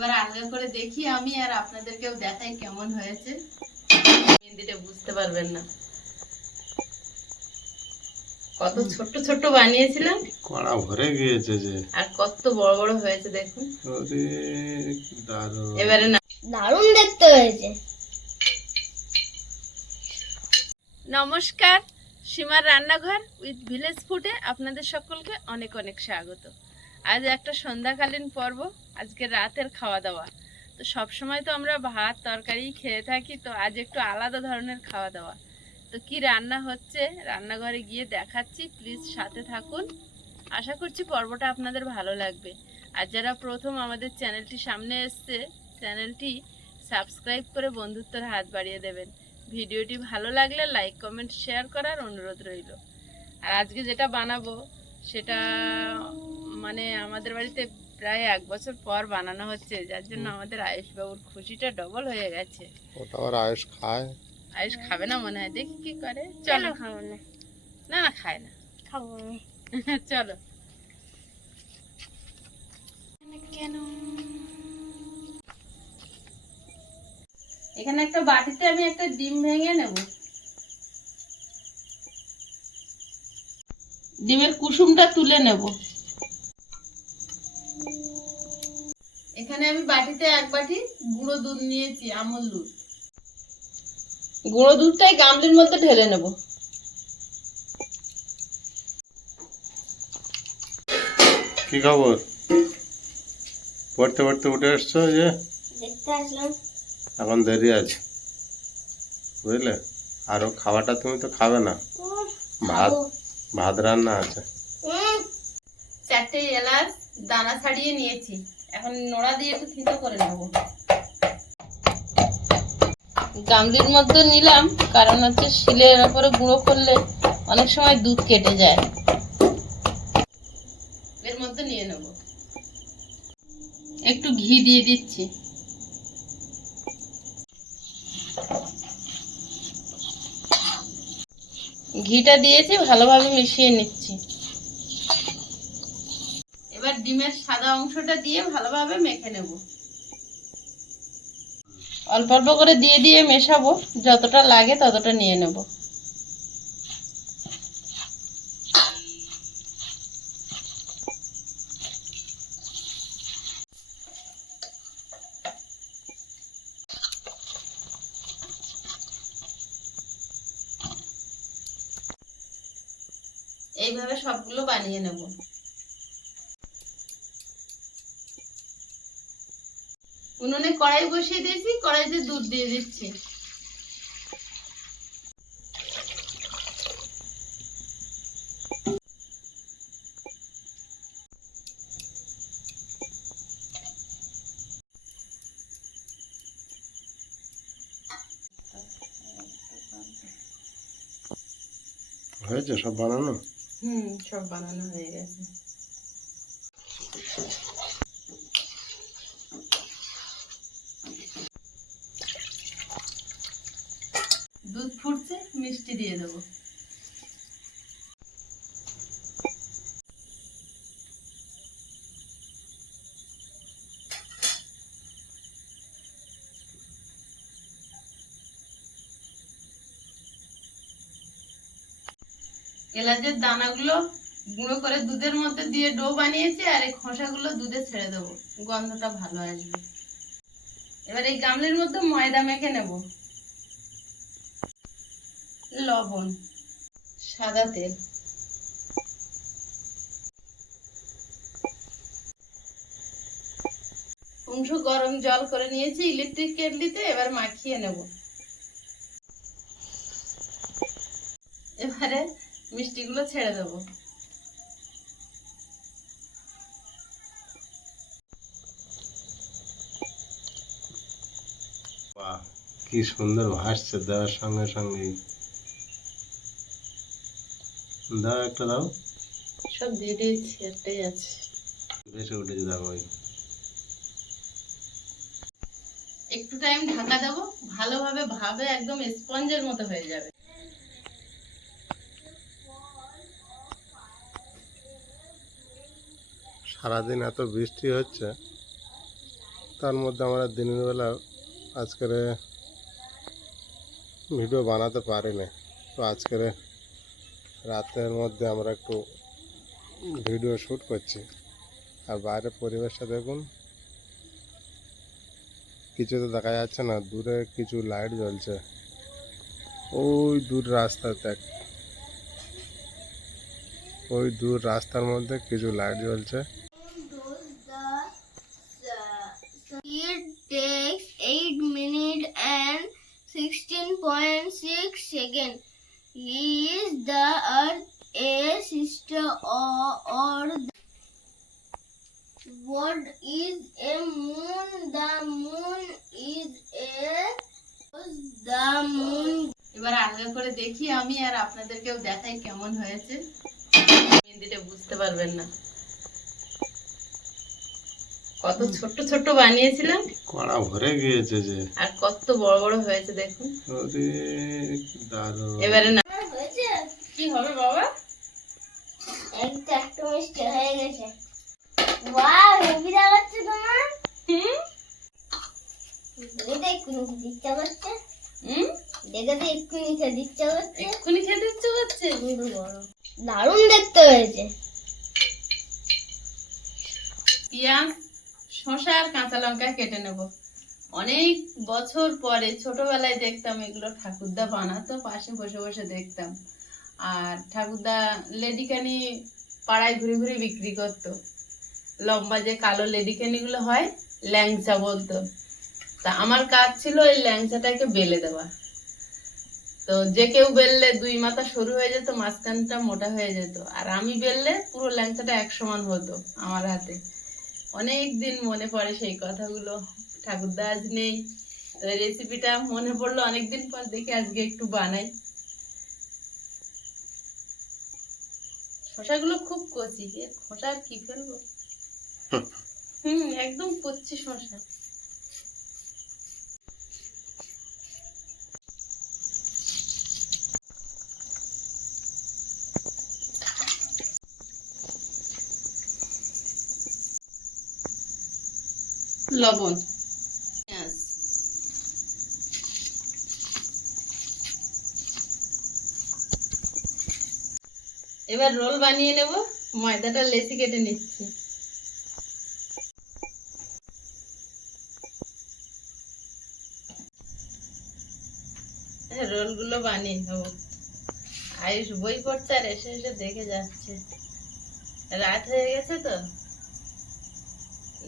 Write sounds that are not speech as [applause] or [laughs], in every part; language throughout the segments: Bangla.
এবার আলগা করে দেখি আমি আর আপনাদেরকেও দেখাই কেমন হয়েছে। মেহেন্দিটা বুঝতে পারবেন না। কত ছোট্ট ছোট্ট বানিয়েছিলাম। কড়া ভরে গিয়েছে যে। আর কত বড় বড় হয়েছে দেখুন। দারুণ। এবারে না দারুণ দেখতে হয়েছে। নমস্কার সীমার রান্নাঘর উইথ ভিলেজ ফুডে আপনাদের সকলকে অনেক অনেক স্বাগত। আজ একটা সন্ধ্যাকালীন পর্ব, আজকে রাতের খাওয়া দাওয়া তো সব সময় তো আমরা ভাত, তরকারি খেয়ে থাকি, তো আজ একটু আলাদা ধরনের খাওয়া দাওয়া তো কি রান্না হচ্ছে, রান্নাঘরে গিয়ে দেখাচ্ছি প্লিজ সাথে থাকুন। আশা করছি পর্বটা আপনাদের ভালো লাগবে। আর যারা প্রথম আমাদের চ্যানেলটি সামনে এসছে, চ্যানেলটি সাবস্ক্রাইব করে বন্ধুত্বের হাত বাড়িয়ে দেবেন। ভিডিওটি ভালো লাগলে লাইক, কমেন্ট, শেয়ার করার অনুরোধ রইল। আর আজকে যেটা বানাবো, সেটা মানে আমাদের বাড়িতে প্রায় এক বছর পর বানানো হচ্ছে যার জন্য আমাদের আয়ুষবাবুর খুশিটা ডবল হয়ে গেছে। ও তো আবার আয়ুষ খায়? আয়ুষ খাবে না মনে হয় দেখি কি করে। চলো। খাব না? না না খায় না। খাব [laughs] চলো। কেন? এখানে একটা বাটিতে আমি একটা ডিম ভেঙে নেব। ডিমের কুসুমটা তুলে নেব। এখানে আমি বাটিতে এক বাটি গুঁড়ো দুধ নিয়েছি আমল দুধ। গুঁড়ো দুধটাই গামলির মধ্যে ঢেলে নেব। কি খবর? পড়তে পড়তে উঠে এসছো যে? দেখতে আসলাম। এখন দেরি আছে। বুঝলে? আরও খাওয়াটা তুমি তো খাবে না। ভাত ভাত রান্না আছে। চারটে এলাচ দানা ছাড়িয়ে নিয়েছি। এখন নোড়া দিয়ে একটু থিতো করে নেব। গামলির মধ্যে নিলাম, কারণ হচ্ছে শিলের ওপরে গুঁড়ো করলে অনেক সময় দুধ কেটে যায়। এর মধ্যে নিয়ে নেব। একটু ঘি দিয়ে দিচ্ছি। ঘিটা দিয়েছি, ভালোভাবে মিশিয়ে নিচ্ছি। ডিমের সাদা অংশটা দিয়ে ভালোভাবে মেখে নেব। অল্প অল্প করে দিয়ে দিয়ে মেশাবো, যতটা লাগে ততটা নিয়ে নেব। এইভাবে সবগুলো বানিয়ে নেব। উনুনে কড়াই বসিয়ে দিয়েছি কড়াইতে দুধ দিয়ে দিচ্ছি। হয়েছে সব বানানো? হুম সব বানানো হয়ে গেছে দুধ ফুটছে মিষ্টি দিয়ে দেবো। এলাচের দানাগুলো গুঁড়ো করে দুধের মধ্যে দিয়ে ডো বানিয়েছি, আর এই খোসাগুলো দুধে ছেড়ে দেবো। গন্ধটা ভালো আসবে। এবার এই গামলির মধ্যে ময়দা মেখে নেব। লবণ। সাদা তেল। অংশ গরম জল করে নিয়েছি, ইলেকট্রিক কেটলিতে এবার মাখিয়ে নেব। এবারে মিষ্টিগুলো ছেড়ে দেবো। কি সুন্দর ভাসছে দেওয়ার সঙ্গে সঙ্গে দাও একটা দাও। সব দিয়ে দিয়েছি একটাই আছে। ভেসে উঠেছে দাও ওই। একটু টাইম ঢাকা দেবো ভালোভাবে ভাবে একদম স্পঞ্জের মতো হয়ে যাবে। সারাদিন এত বৃষ্টি হচ্ছে তার মধ্যে আমরা দিনের বেলা আজকের ভিডিও বানাতে পারিনি তো আজকের রাতের মধ্যে আমরা একটু ভিডিও শ্যুট করছি। আর বাইরের পরিবেশটা দেখুন। কিছু তো দেখা যাচ্ছে না, দূরে কিছু লাইট জ্বলছে। ওই দূর রাস্তা দেখ ওই দূর রাস্তার মধ্যে কিছু লাইট জ্বলছে। Or, or the, what is a moon? The moon is a the moon এবার আলগা করে দেখি আমি আর আপনাদেরকেও দেখাই কেমন হয়েছে। মেহেন্দিটা বুঝতে পারবেন না। কত ছোট্ট ছোট্ট বানিয়েছিলাম। কড়া ভরে গিয়েছে যে। আর কত বড় বড় হয়েছে দেখুন। দারুণ। এবারে না। হয়েছে? কি হবে বাবা? একটা মিষ্টি হয়ে গেছে। ওয়াও হেভি লাগাচ্ছে তোমার? হুম? দেখে এক্ষুনি খেতে ইচ্ছা করছে। হুম? দেখে তো এক্ষুনি খেতে ইচ্ছা করছে। এক্ষুনি খেতে ইচ্ছে করছে? দারুণ দেখতে হয়েছে। পেঁয়াজ শসা আর কাঁচা লঙ্কা কেটে নেব। অনেক বছর পরে ছোটবেলায় দেখতাম এগুলো ঠাকুরদা বানাতো পাশে বসে বসে দেখতাম। আর ঠাকুরদা লেডিকানি পাড়ায় ঘুরে ঘুরে বিক্রি করতো। লম্বা যে কালো লেডিকানিগুলো হয়, ল্যাংচা বলতো। তা আমার কাজ ছিল ওই ল্যাংচাটাকে বেলে দেওয়া। তো যে কেউ বেললে দুই মাথা সরু হয়ে যেত, মাঝখানটা মোটা হয়ে যেত। আর আমি বেললে পুরো ল্যাংচাটা এক সমান হতো আমার হাতে। অনেক দিন মনে পড়ে সেই কথাগুলো। ঠাকুরদা আজ নেই। রেসিপিটা মনে পড়ল অনেকদিন পর দেখি আজকে একটু বানাই। শশাগুলো খুব কচি এর খোসা কি ফেলব? হুম একদম কচি শশা লবণ পেঁয়াজ এবার রোল বানিয়ে নেব, ময়দাটা লেসি কেটে নিচ্ছি। রোলগুলো বানিয়ে নেব। আয়ুষ বই পড়ছে আর এসে এসে দেখে যাচ্ছে। রাত হয়ে গেছে তো?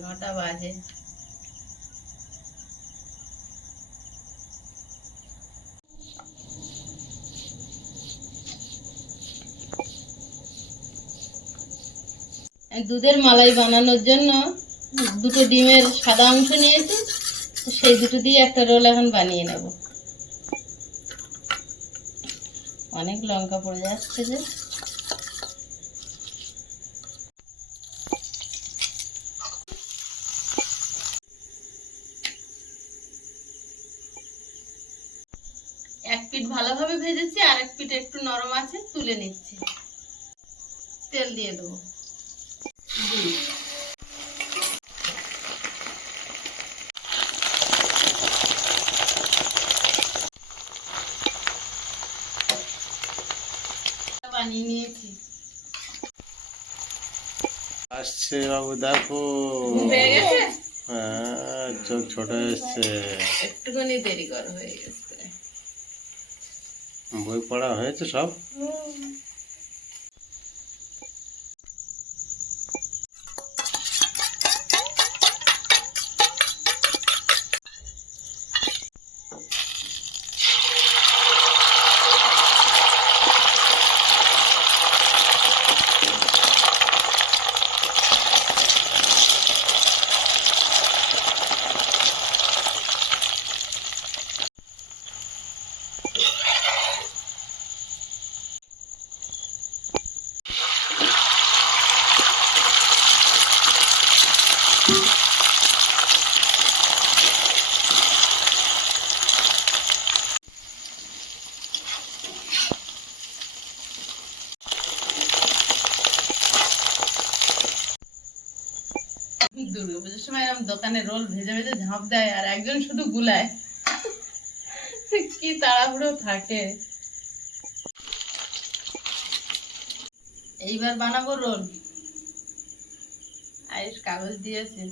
নটা বাজে। দুধের মালাই বানানোর জন্য দুটো ডিমের সাদা অংশ নিয়েছি সেই দুটো দিয়ে একটা রোল এখন বানিয়ে নেব। অনেক লঙ্কা পড়ে যাচ্ছে যে। এক পিঠ ভালোভাবে ভেজেছি, আর এক পিঠ একটু নরম আছে, তুলে নিচ্ছি। তেল দিয়ে দেবো। নিয়েছি আসছে বাবু দেখো। হ্যাঁ চোখ ছোট এসছে। একটুখানি দেরি করা হয়ে গেছে। বই পড়া হয়েছে সব? দোকানে রোল ভেজে ভেজে ঝাঁপ দেয় আর একজন শুধু গুলায়। কি তাড়াহুড়ো থাকে। এইবার বানাবো রোল। আয়ুষ কাগজ দিয়েছে।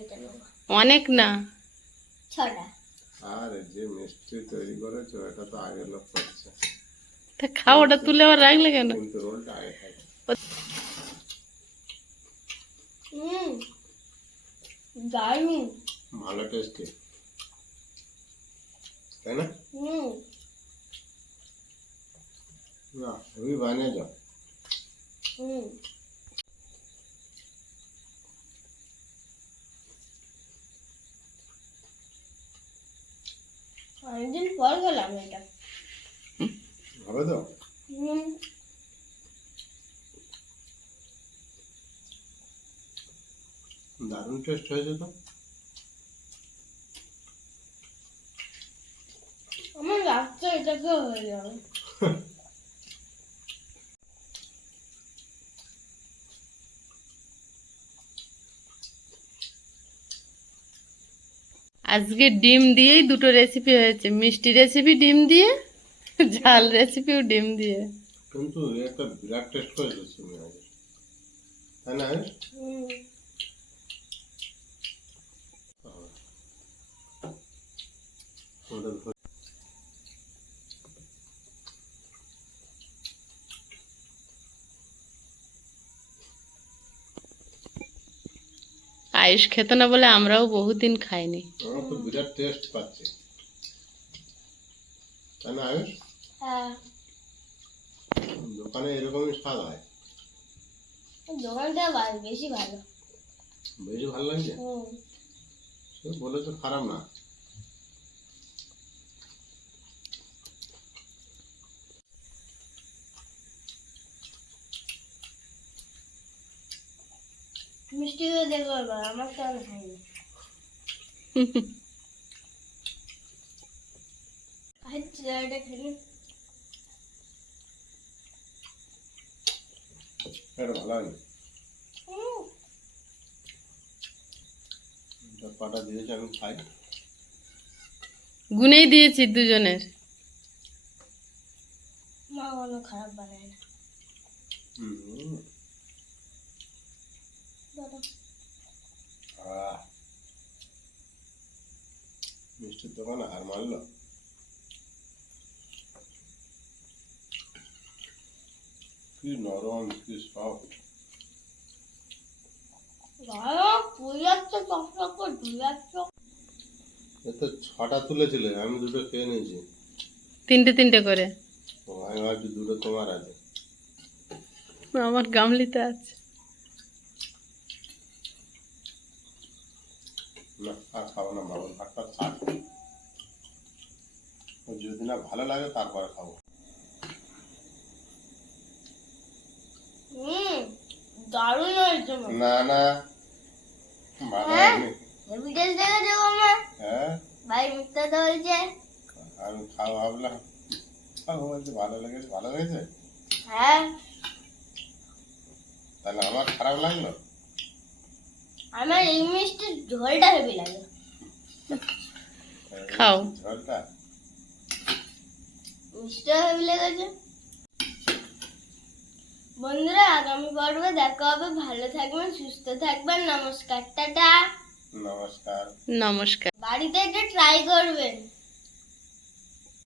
এটা নেব অনেক না? ছটা। আর যে মিষ্টি তৈরি করেছ এটা তো আগের লোক করছে। তা খাও ওটা তুলে আবার রাখলে কেন? আগে দারুণ। ভালো টেস্টি। তাই না? হুম। না তুমি বানিয়ে যাও। হুম। অনেকদিন পর গেলাম এটা। হবে তো? হুম। দারুণ টেস্ট হয়েছে তো। আমার লাগছে এটাকে হয়ে যাবে। [laughs] আজকে ডিম দিয়েই দুটো রেসিপি হয়েছে। মিষ্টি রেসিপি ডিম দিয়ে ঝাল রেসিপিও ডিম দিয়ে। কিন্তু একটা বিরাট টেস্ট তুমি আগে। তাই না আয়ুষ? হুম ওটা ধরে- আয়ুষ খেত না বলে আমরাও বহুদিন খাইনি। বিরাট টেস্ট পাচ্ছে। তাই না আয়ুষ? হ্যাঁ। দোকানে এরকমই স্বাদ হয়? দোকানটা বেশি ভালো। বেশি ভালো লাগছে বলেছ খারাপ না। মিষ্টি করে দেখব এবার আমার তো আর হয়নি [laughs] আচ্ছা এটা খেলি। এটা ভালো হয়নি পাটা দিয়েছে আমি খাই। গুনেই দিয়েছি দুজনের। মা কোনো খারাপ বানায় না। হুম। মিষ্টির দোকানে হার মারলো কি নরম কি বাবা তো ছটা তুলেছিলে আমি দুটো খেয়ে নিয়েছি। তিনটে তিনটে করে? ও, আমি ভাবছি দুটো তোমার আছে। আমার গামলিতে আছে। না আর খাব না বাবুর ভাতটা থাক যদি না ভালো লাগে তারপরে খাব। দারুণ হয়েছে না না। ভালো হ্যাঁ? হয়নি। আমার হ্যাঁ? ভাই মিথ্যা তো আমি খাওয়া ভাবলাম। খাব বলছি ভালো লেগেছে ভালো হয়েছে? হ্যাঁ। তাহলে আমার খারাপ লাগল? আমার এই মিষ্টির ঝোলটা হেভি লাগে। খাও। ঝোলটা? লেগেছে বন্ধুরা আগামী পর্বে দেখা হবে। ভালো থাকবেন সুস্থ থাকবেন। নমস্কার টাটা। নমস্কার। নমস্কার। বাড়িতে একটু ট্রাই করবেন।